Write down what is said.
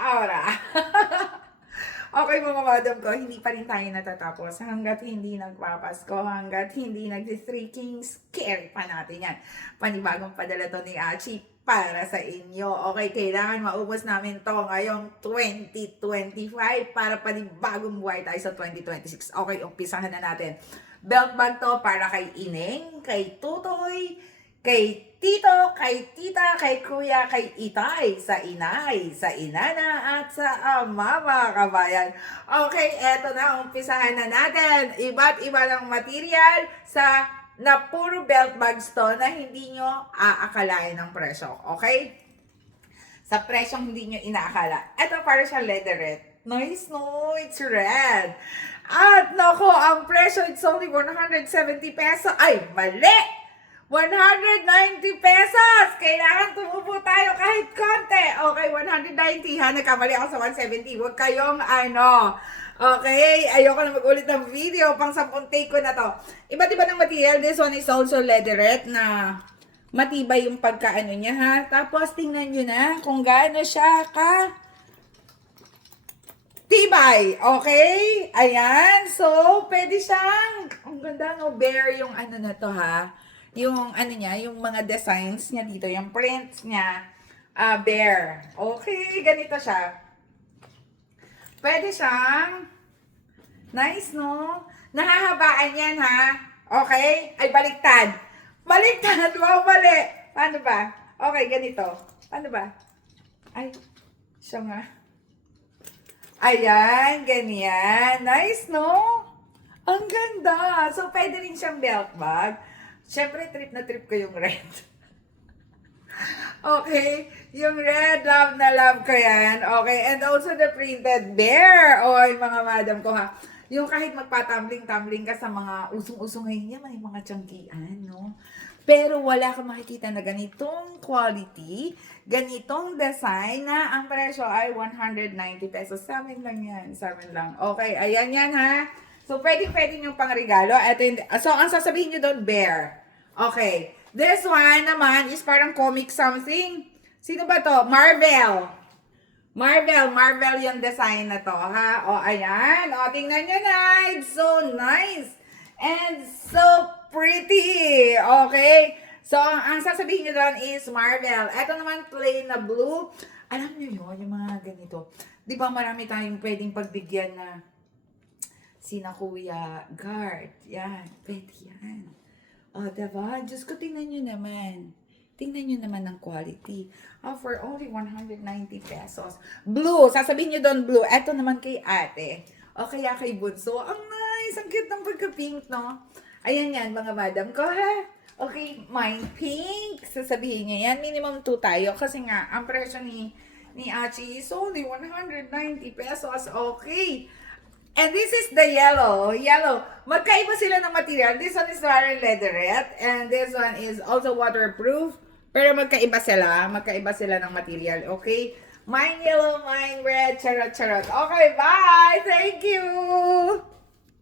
Ahora. Okay mga madam ko, hindi pa rin tayo natatapos hanggat hindi nagpapasko, hanggat hindi nag-3 scary pa natin yan. Panibagong padala to ni Achi para sa inyo. Okay, kailangan maubos namin to ngayong 2025 para panibagong buhay tayo sa 2026. Okay, umpisahan na natin. Belt bag to para kay Ineng, kay Tutoy, kay tito, kay tita, kay kuya, kay itay, sa inay, sa inana, at sa ama, mga kabayan. Okay, eto na, umpisahan na natin. Iba't iba ng material na puro belt bags to na hindi nyo aakalain ng presyo. Okay? Sa presyong hindi nyo inaakala. Eto para siyang leatherette. Nice, no? It's red. At nako, ang presyo, it's only 170 pesos. Ay, mali! 190 pesos! Kailangan tumubo tayo kahit konti. Okay, 190 ha. Nagkamali ako sa 170. Huwag kayong Okay, ayoko na mag-ulit ng video. Pang 10 take ko na to. Iba't iba ng material. This one is also leatherette na matibay yung pagkaano niya ha. Tapos tingnan nyo na kung gaano siya tibay, okay? Ayan, so pwede siyang, ang ganda no, bear yung ano na to ha. Yung ano niya, yung mga designs niya dito, yung prints niya, bear. Okay, ganito siya. Pwede siyang, nice no? Nahahabaan yan ha. Okay? Ay, baliktad. Baliktad, wow, mali. Paano ba? Okay, ganito. Paano ba? Ay, siya nga. Ayan, ganyan. Nice no? Ang ganda. So, pwede rin siyang belt bag. Siyempre, trip na trip ko yung red. Okay, yung red, love na love ko yan. Okay, and also the printed bear. Oy, mga madam ko ha. Yung kahit magpatumbling-tumbling ka sa mga usong-usong ngayon niya, may mga tiyangkian, no? Pero wala kang makikita na ganitong quality, ganitong design na ang presyo ay 190 pesos. Sa amin lang yan, sa amin lang. Okay, ayan yan ha. So, pwede yung pangregalo. So, ang sasabihin nyo doon, bear. Okay. This one naman is parang comic something. Sino ba to? Marvel. Marvel yung design na to, ha? O, ayan. O, tingnan nyo na. It's so nice. And so pretty. Okay? So, ang sasabihin nyo doon is Marvel. Ito naman, plain na blue. Alam nyo yun, yung mga ganito. Di ba marami tayong pwedeng pagbigyan na sina Kuya Guard. Yan, pwede yan. O, diba? Diyos ko, tingnan nyo naman. Tingnan nyo naman ng quality. For only 190 pesos. Blue. Sasabihin nyo doon blue. Ito naman kay ate. O kaya kay Bunso. Ang nice. Ang cute ng pagka-pink, no? Ayan yan, mga madam ko, ha? Okay, mine pink. Sasabihin nyo yan. Minimum 2 tayo. Kasi nga, ang presyo ni Achi is only 190 pesos. Okay. And this is the yellow. Magkaiba sila ng material. This one is very leatherette. And this one is also waterproof. Pero magkaiba sila. ng material. Okay? Mine yellow, mine red. Charot. Okay, bye! Thank you!